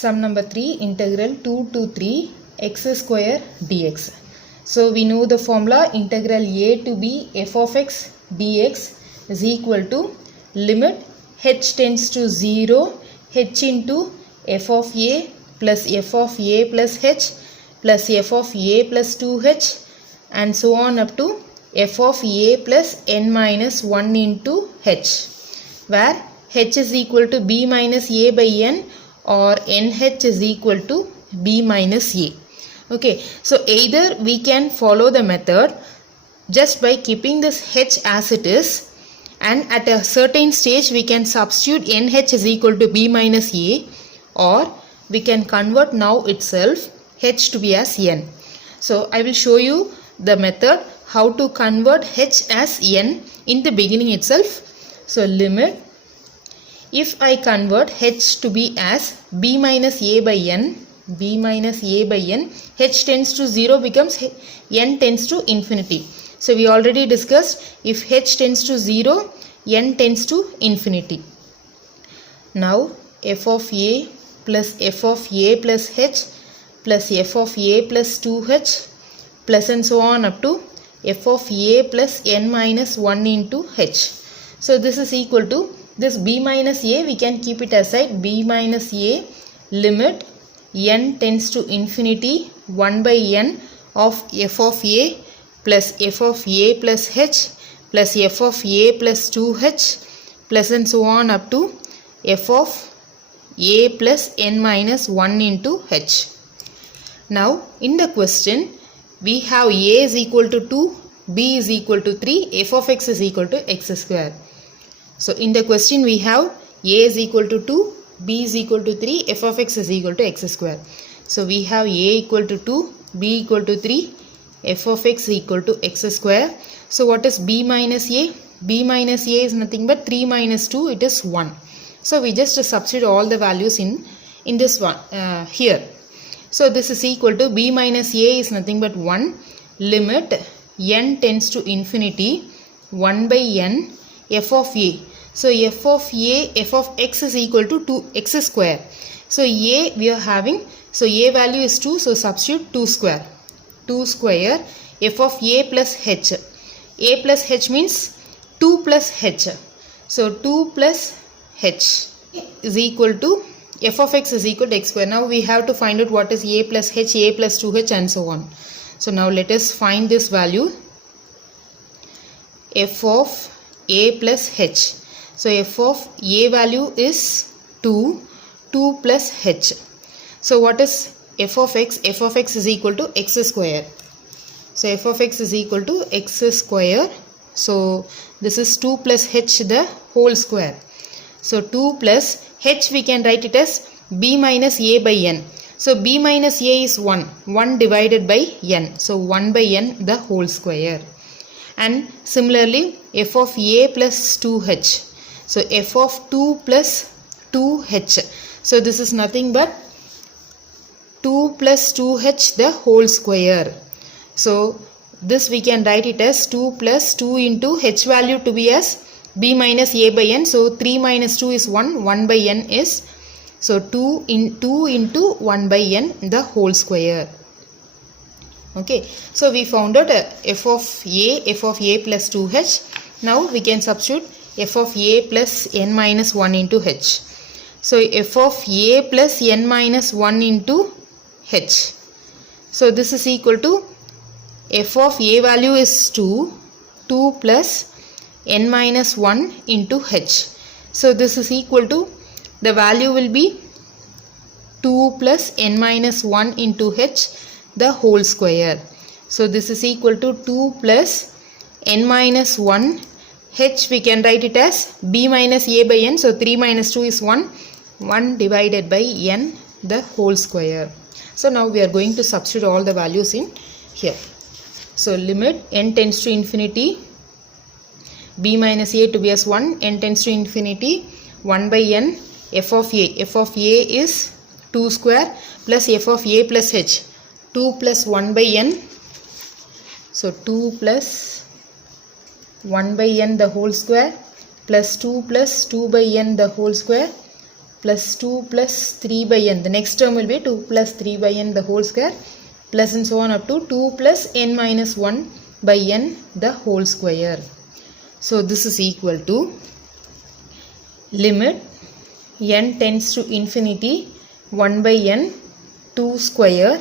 Sum number 3, integral 2 to 3 x square dx. So we know the formula integral a to b f of x dx is equal to limit h tends to 0 h into f of a plus f of a plus h plus f of a plus 2h and so on up to f of a plus n minus 1 into h, where h is equal to b minus a by n or nh is equal to b minus a. Okay, so either we can follow the method just by keeping this h as it is, and at a certain stage we can substitute nh is equal to b minus a, or we can convert now itself h to be as n. So I will show you the method how to convert h as n in the beginning itself. So limit, if I convert h to be as b minus a by n, h tends to 0 becomes n tends to infinity. So we already discussed, if h tends to 0, n tends to infinity. Now f of a plus f of a plus h plus f of a plus 2h plus and so on up to f of a plus n minus 1 into h. So this is equal to this b minus a, we can keep it aside, b minus a limit n tends to infinity 1 by n of f of a plus f of a plus h plus f of a plus 2h plus and so on up to f of a plus n minus 1 into h. Now in the question we have a is equal to 2, b is equal to 3, f of x is equal to x square. So in the question we have a is equal to 2, b is equal to 3, f of x is equal to x square. So we have a equal to 2, b equal to 3, f of x equal to x square. So what is b minus a? b minus a is nothing but 3 minus 2, it is 1. So we just substitute all the values in this one here. So this is equal to b minus a is nothing but 1, limit n tends to infinity 1 by n f of a. So f of a, f of x is equal to 2x square. So a we are having, so a value is 2, so substitute 2 square. 2 square f of a plus h. A plus h means 2 plus h. So 2 plus h is equal to f of x is equal to x square. Now we have to find out what is a plus h, a plus 2h and so on. So now let us find this value, f of a plus h. So f of a value is 2, 2 plus h. So what is f of x? f of x is equal to x square. So f of x is equal to x square. So this is 2 plus h the whole square. So 2 plus h we can write it as b minus a by n. So b minus a is 1, 1 divided by n. So 1 by n the whole square. And similarly f of a plus 2h. So f of 2 plus 2h. So this is nothing but 2 plus 2h the whole square. So this we can write it as 2 plus 2 into h value to be as b minus a by n. So 3 minus 2 is 1, 1 by n is, so 2 into 1 by n the whole square. Okay, so we found out f of a plus 2h. Now we can substitute f of a plus n minus 1 into h. So f of a plus n minus 1 into h. So this is equal to f of a value is 2, 2 plus n minus 1 into h. So this is equal to, the value will be 2 plus n minus 1 into h the whole square. So this is equal to 2 plus n minus 1, h we can write it as b minus a by n. So 3 minus 2 is 1, 1 divided by n the whole square. So now we are going to substitute all the values in here. So limit n tends to infinity, b minus a to be as 1, n tends to infinity 1 by n f of a. f of a is 2 square plus f of a plus h. 2 plus 1 by n. So 2 plus 1 by n the whole square plus 2 plus 2 by n the whole square plus 2 plus 3 by n. The next term will be 2 plus 3 by n the whole square plus and so on up to 2 plus n minus 1 by n the whole square. So this is equal to limit n tends to infinity 1 by n 2 square.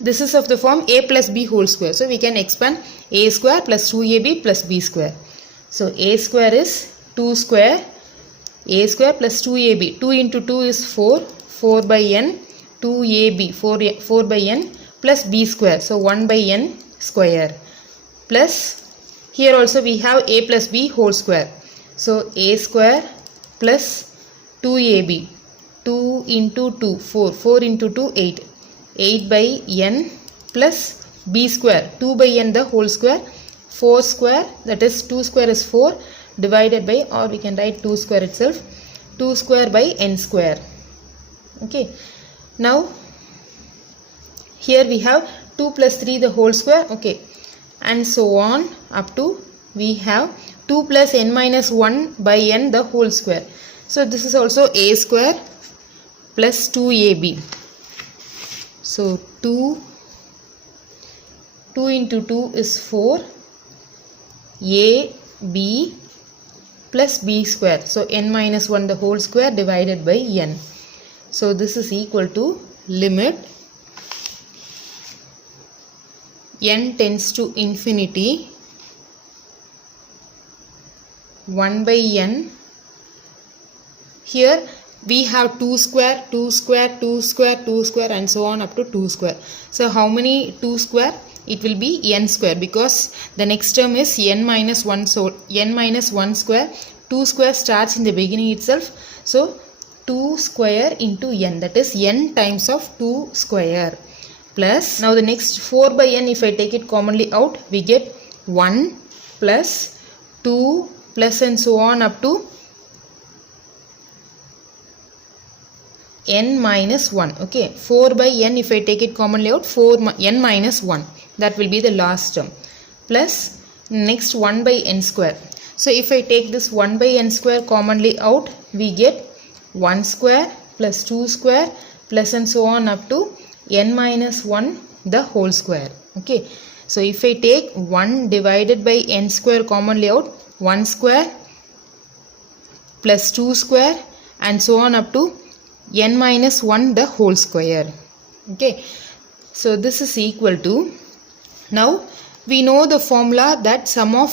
This is of the form a plus b whole square. So we can expand a square plus 2ab plus b square. So a square is 2 square, a square plus 2ab. 2 into 2 is 4, 4 by n, 2ab, 4 by n plus b square. So 1 by n square. Plus here also we have a plus b whole square. So a square plus 2ab. 2 into 2, 4. 4 into 2, 8. 8 by n plus b square. 2 by n the whole square. 4 square, that is 2 square is 4 divided by, or we can write 2 square itself. 2 square by n square. Okay. Now here we have 2 plus 3 the whole square. Okay. And so on up to we have 2 plus n minus 1 by n the whole square. So this is also a square plus 2ab. So 2 into 2 is 4, a, b plus b square. So n minus 1 the whole square divided by n. So this is equal to limit n tends to infinity 1 by n. Here we have 2 square, 2 square, 2 square, 2 square and so on up to 2 square. So how many 2 square? It will be n square because the next term is n minus 1. So n minus 1 square. 2 square starts in the beginning itself. So 2 square into n, that is n times of 2 square. Plus now the next 4 by n, if I take it commonly out, we get 1 plus 2 plus and so on up to n minus 1. Okay, 4 by n, if I take it commonly out, n minus 1, that will be the last term. Plus next 1 by n square. So if I take this 1 by n square commonly out, we get 1 square plus 2 square plus and so on up to n minus 1 the whole square. Okay, so if I take 1 divided by n square commonly out, 1 square plus 2 square and so on up to n minus 1 the whole square. Okay, so this is equal to, now we know the formula that sum of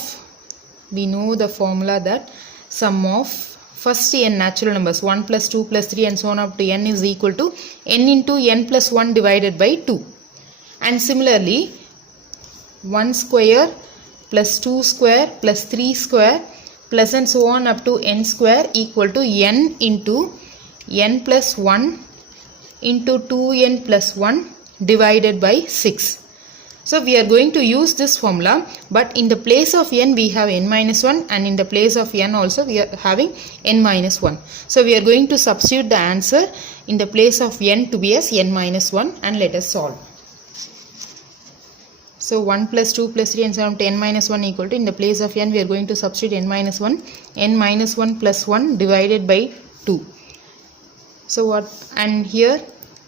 first n natural numbers 1 plus 2 plus 3 and so on up to n is equal to n into n plus 1 divided by 2. And similarly 1 square plus 2 square plus 3 square plus and so on up to n square equal to n into n plus 1 into 2n plus 1 divided by 6. So we are going to use this formula, but in the place of n we have n minus 1 and in the place of n also we are having n minus 1. So we are going to substitute the answer in the place of n to be as n minus 1 and let us solve. So 1 plus 2 plus 3 and so on to n minus 1 equal to, in the place of n we are going to substitute n minus 1 plus 1 divided by 2. So what, and here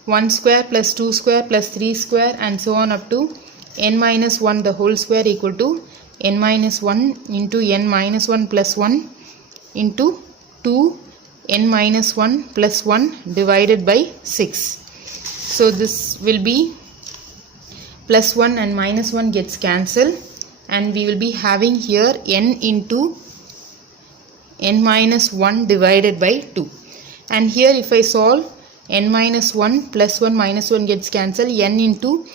1 square plus 2 square plus 3 square and so on up to n minus 1 the whole square equal to n minus 1 into n minus 1 plus 1 into 2 n minus 1 plus 1 divided by 6. So this will be plus 1 and minus 1 gets cancelled and we will be having here n into n minus 1 divided by 2. And here if I solve, n minus 1 plus 1 minus 1 gets cancelled, n into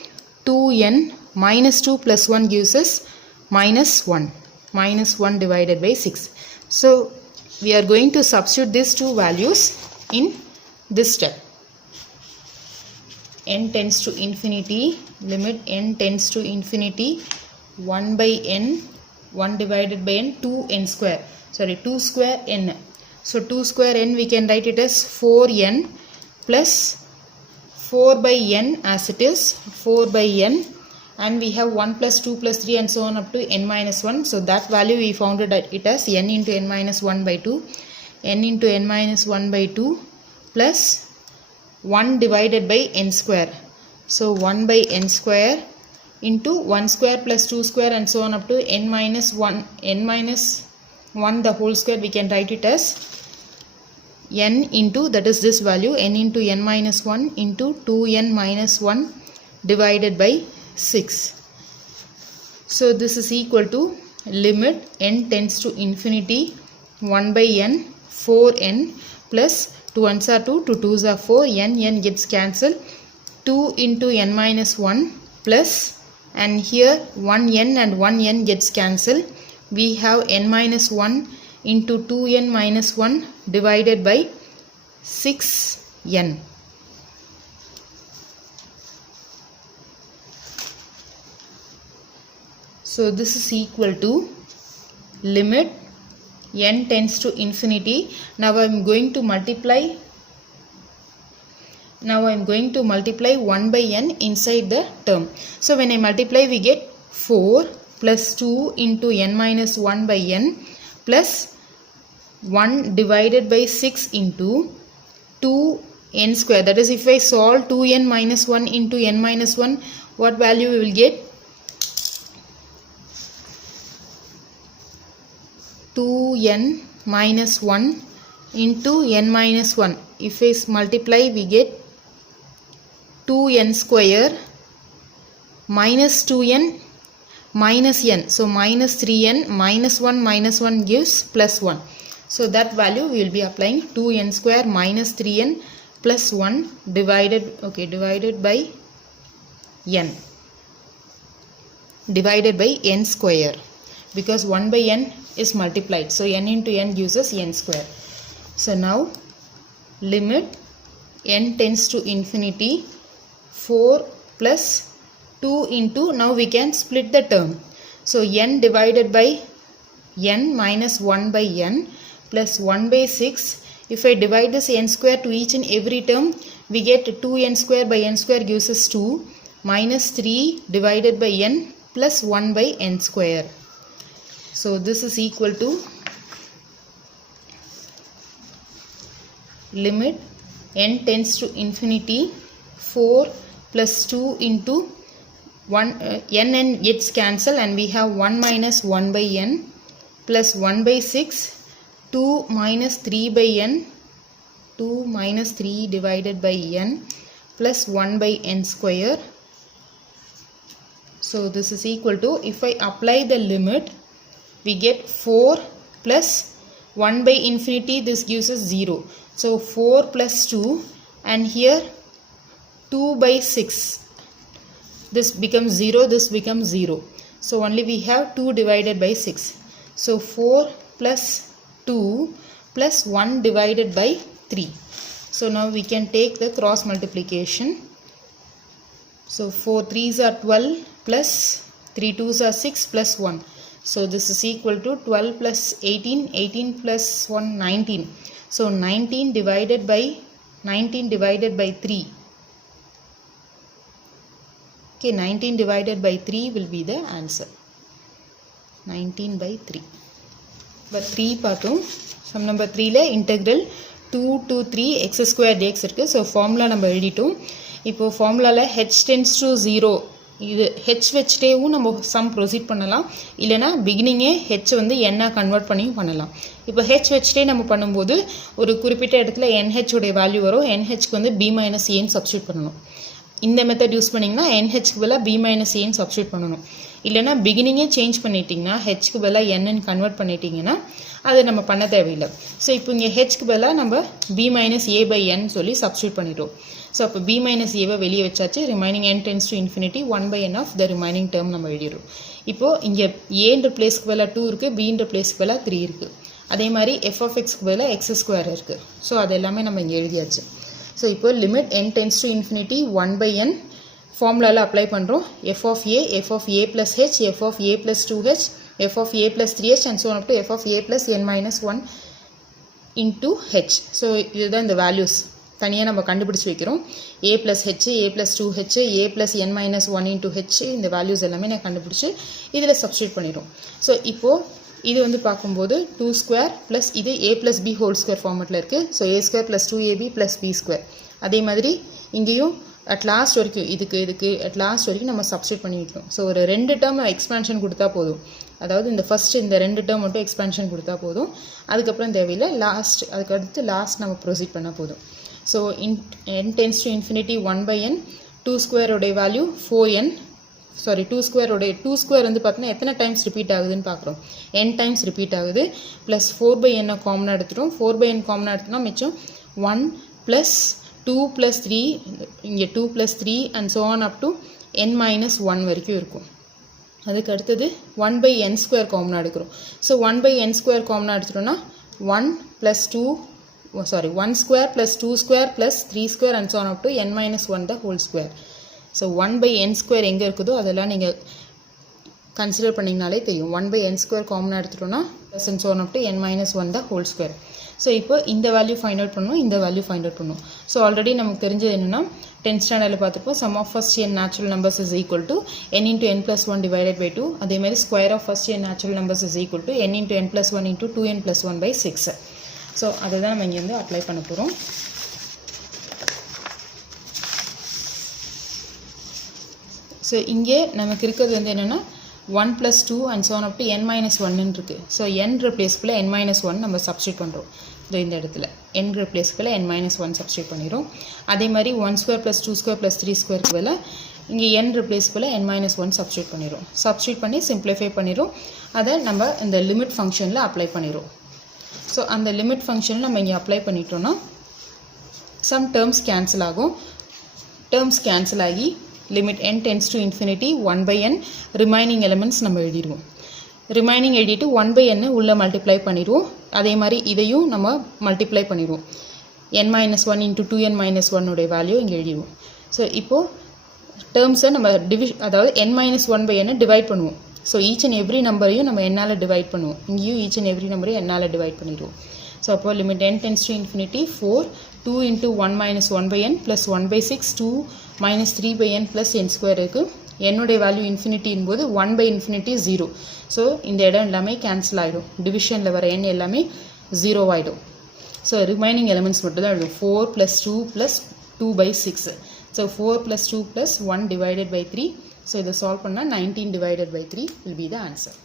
2n minus 2 plus 1 gives us minus 1 divided by 6. So we are going to substitute these two values in this step. N tends to infinity, limit n tends to infinity 1 by n, 1 divided by n, 2n square, 2 square n. So 2 square n we can write it as 4n plus 4 by n as it is, 4 by n, and we have 1 plus 2 plus 3 and so on up to n minus 1. So that value we found it as n into n minus 1 by 2, n into n minus 1 by 2 plus 1 divided by n square. So 1 by n square into 1 square plus 2 square and so on up to n minus 1 the whole square. We can write it as n into, that is this value, n into n minus 1 into 2n minus 1 divided by 6. So this is equal to limit n tends to infinity 1 by n 4n plus 2 1s are 2, 2 2s are 4, n gets cancelled, 2 into n minus 1 plus, and here 1n and 1n gets cancelled. We have n minus 1 into 2n minus 1 divided by 6n. So this is equal to limit n tends to infinity. Now I am going to multiply 1 by n inside the term. So when I multiply, we get 4 plus 2 into n minus 1 by n plus 1 divided by 6 into 2n square. That is, if I solve 2n minus 1 into n minus 1, what value we will get? 2n minus 1 into n minus 1. If I multiply, we get 2n square minus 2n minus n. So minus 3n minus 1 gives plus 1. So that value we will be applying 2n square minus 3n plus 1 divided by n. Divided by n square. Because 1 by n is multiplied. So n into n gives us n square. So now limit n tends to infinity 4 plus 2 into, now we can split the term. So n divided by n minus 1 by n plus 1 by 6. If I divide this n square to each and every term, we get 2n square by n square gives us 2 minus 3 divided by n plus 1 by n square. So this is equal to limit n tends to infinity 4 plus 2 into 1 n gets cancelled and we have 1 minus 1 by n plus 1 by 6, 2 minus 3 by n, 2 minus 3 divided by n plus 1 by n square. So this is equal to, if I apply the limit, we get 4 plus 1 by infinity, this gives us 0. So 4 plus 2 and here 2 by 6. This becomes 0, this becomes 0. So only we have 2 divided by 6. So 4 plus 2 plus 1 divided by 3. So now we can take the cross multiplication. So 4 3s are 12 plus 3 2s are 6 plus 1. So this is equal to 12 plus 18, 18 plus 1, 19. So 19 divided by 3. Okay, 19 divided by 3 will be the answer. 19 by 3. But 3 பார்த்தோம். Sum number 3 ல integral 2 to 3 x square dx இருக்கு. So formula நம்ம எழுதிட்டோம். இப்போ formulaல h tends to 0. இது h வச்சுட்டேவும் நம்ம சம் ப்ரொசீட் பண்ணலாம், இல்லைனா பிகினிங்கே h வந்து n கன்வெர்ட் பண்ணியும் பண்ணலாம். இப்போ h வச்சுட்டே நம்ம பண்ணும்போது ஒரு குறிப்பிட்ட இடத்துல nh உடைய வேல்யூ வரும். nh வந்து b minus a ன்னு சப்ஸ்டியூட் பண்ணணும். இந்த மெத்தட் யூஸ் பண்ணிங்கன்னா nh பதிலாக b minus a ன்னு சப்ஸ்டியூட் பண்ணணும். இல்லைனா பிகினிங்கே சேஞ்ச் பண்ணிட்டீங்கன்னா ஹெச்க்கு பதிலாக n கன்வெர்ட் பண்ணிட்டீங்கன்னா அது நம்ம பண்ண தேவையில்லை. ஸோ இப்போ இங்கே ஹெச்க்கு பதிலாக நம்ம b minus a by n சொல்லி சப்ஸ்டியூட் பண்ணிட்டோம். ஸோ அப்போ b minus a வெளியே வச்சாச்சு. Remaining n tends to infinity 1 by n of the remaining term நம்ம எழுதிடும். இப்போது இங்கே aன்ற பிளேஸ்க்கு பதிலாக 2 இருக்குது, bன்ற பிளேஸ்க்கு பதிலாக 3 இருக்குது. அதே மாதிரி f of xக்கு பதிலாக x square இருக்குது. ஸோ அது எல்லாமே நம்ம இங்கே எழுதியாச்சு. ஸோ இப்போ limit n tends to infinity 1 by n ஃபார்முலாவில் அப்ளை பண்ணுறோம். f of a plus h, f of a plus 2h, f of a plus 3h and so on up to f of a plus n minus 1 into h. So இதுதான் இந்த வேல்யூஸ் தனியாக நம்ம கண்டுபிடிச்சி வைக்கிறோம். a plus h, a plus 2h, a plus n minus 1 into h, இந்த வேல்யூஸ் எல்லாமே நான் கண்டுபிடிச்சி இதில் சப்ஸ்டியூட் பண்ணிடும். ஸோ இப்போது இது வந்து பார்க்கும்போது 2 ஸ்கொயர் ப்ளஸ் இது a plus B whole square ஃபார்மெட்டில் இருக்குது. So a square plus 2ab plus b square. அதே மாதிரி இங்கேயும் அட் லாஸ்ட் வரைக்கும் இதுக்கு அட் லாஸ்ட் வரைக்கும் நம்ம சப்ஸ்டிட் பண்ணி வைக்கணும். ஸோ ஒரு 2 டேர்ம் எக்ஸ்பேன்ஷன் கொடுத்தா போதும். அதாவது இந்த ஃபஸ்ட்டு இந்த 2 டேர்ம் மட்டும் எக்ஸ்பேன்ஷன் கொடுத்தா போதும். அதுக்கப்புறம் தேவையில்லை, அதுக்கடுத்து லாஸ்ட் நம்ம ப்ரொசீட் பண்ணால் போதும். So n tends to infinity 1/n 2 ஸ்கொயரோடைய வேல்யூ 4n. சாரி 2 ஸ்கொயர் வந்து பார்த்தீங்கன்னா எத்தனை டைம்ஸ் ரிப்பீட் ஆகுதுன்னு பார்க்குறோம். n டைம்ஸ் ரிப்பீட் ஆகுது. ப்ளஸ் 4/n காமனாக எடுத்துட்டோம். 4/n காமனாக எடுத்தோம்னா மிச்சம் 1 ப்ளஸ் 2 ப்ளஸ் 3, இங்கே 2 ப்ளஸ் 3 and so on up to n minus 1 வரைக்கும் இருக்கும். அதுக்கு அடுத்தது 1/n ஸ்கொயர் காமனாக எடுக்கிறோம். ஸோ 1/n ஸ்கொயர் காமனாக எடுத்துட்டோம்னா 1 plus 2 1 square plus 2 square plus 3 square and so on up to n minus 1 the whole square. So 1/n square எங்கே இருக்குதோ அதெல்லாம் நீங்கள் கன்சிடர் பண்ணிங்கனாலே தெரியும். 1/n ஸ்கொயர் காமனாக எடுத்துட்டோம்னா plus and so on up to n minus 1 the whole square. So இப்போ இந்த வேல்யூ ஃபைண்ட் அவுட் பண்ணணும், இந்த வேல்யூ ஃபைண்ட் அவுட் பண்ணணும். ஸோ ஆல்ரெடி நமக்கு தெரிஞ்சது என்னென்னா 10th ஸ்டாண்டர்டில் பார்த்துப்போம் sum of first n natural numbers is equal to n into n plus 1 divided by 2. அதேமாதிரி square of first n natural numbers is equal to n into n plus 1 into 2n plus 1 by 6. So அதை தான் நம்ம இங்கேருந்து அப்ளை பண்ண போகிறோம். ஸோ இங்கே நமக்கு இருக்கிறது வந்து என்னென்னா 1 plus 2 and so on up to n minus 1ன்னு இருக்குது. ஸோ n ரிப்ளேஸ்க்குள்ளே n மைனஸ் 1 நம்ம சப்ஸ்டியூட் பண்ணுறோம். இந்த இடத்துல n ரிப்ளேஸ்க்குள்ளே n மைனஸ் 1 சப்ஸ்டியூட் பண்ணிடும். அதே மாதிரி 1 ஸ்கொயர் ப்ளஸ் 2 ஸ்கொயர் ப்ளஸ் 3 ஸ்கொயருக்கு வேலை இங்கே n ரிப்ளேஸ்க்குள்ளே n மைனஸ் 1 சப்ஸ்டியூட் பண்ணிடும். சப்ஸ்டியூட் பண்ணி சிம்ப்ளிஃபை பண்ணிடும். அதை நம்ம இந்த லிமிட் ஃபங்க்ஷனில் அப்ளை பண்ணிடும். ஸோ அந்த லிமிட் ஃபங்க்ஷனில் நம்ம இங்கே அப்ளை பண்ணிட்டோன்னா சம் டேர்ம்ஸ் கேன்சல் ஆகும். டேர்ம்ஸ் கேன்சல் ஆகி limit n tends to infinity 1/n remaining elements நம்ம எழுதிடுவோம். ரிமைனிங் எழுதிட்டு 1/n உள்ளே மல்டிப்ளை பண்ணிடுவோம். அதே மாதிரி இதையும் நம்ம மல்டிப்ளை பண்ணிடுவோம். n minus 1 into 2n minus 1 வேல்யூ இங்கே எழுதிடுவோம். ஸோ இப்போது டேர்ம்ஸை நம்ம அதாவது n மைனஸ் 1/n டிவைட் பண்ணுவோம். ஸோ ஈச் அண்ட் எவ்ரி நம்பரையும் நம்ம என்னால் டிவைட் பண்ணுவோம். இங்கேயும் ஈச் அண்ட் எவ்ரி நம்பரையும் என்னால் டிவைட் பண்ணிடுவோம். ஸோ அப்போ limit n tends to infinity 4 2 இன்ட்டு 1 minus 1/n plus 1/6 2 minus 3/n plus n square இருக்குது. என்னுடைய வேல்யூ இன்ஃபினிட்டின் போது 1/infinity 0. ஸோ இந்த இடம் எல்லாமே கேன்சல் ஆகிடும். டிவிஷனில் வர n எல்லாமே 0 ஆகிடும். ஸோ ரிமைனிங் எலிமெண்ட்ஸ் மட்டும் தான் எழுதும். 4 plus 2 plus 2/6. So 4 plus 2 plus 1 divided by 3. So இதை சால்வ் பண்ணால் 19 divided by 3 will be the answer.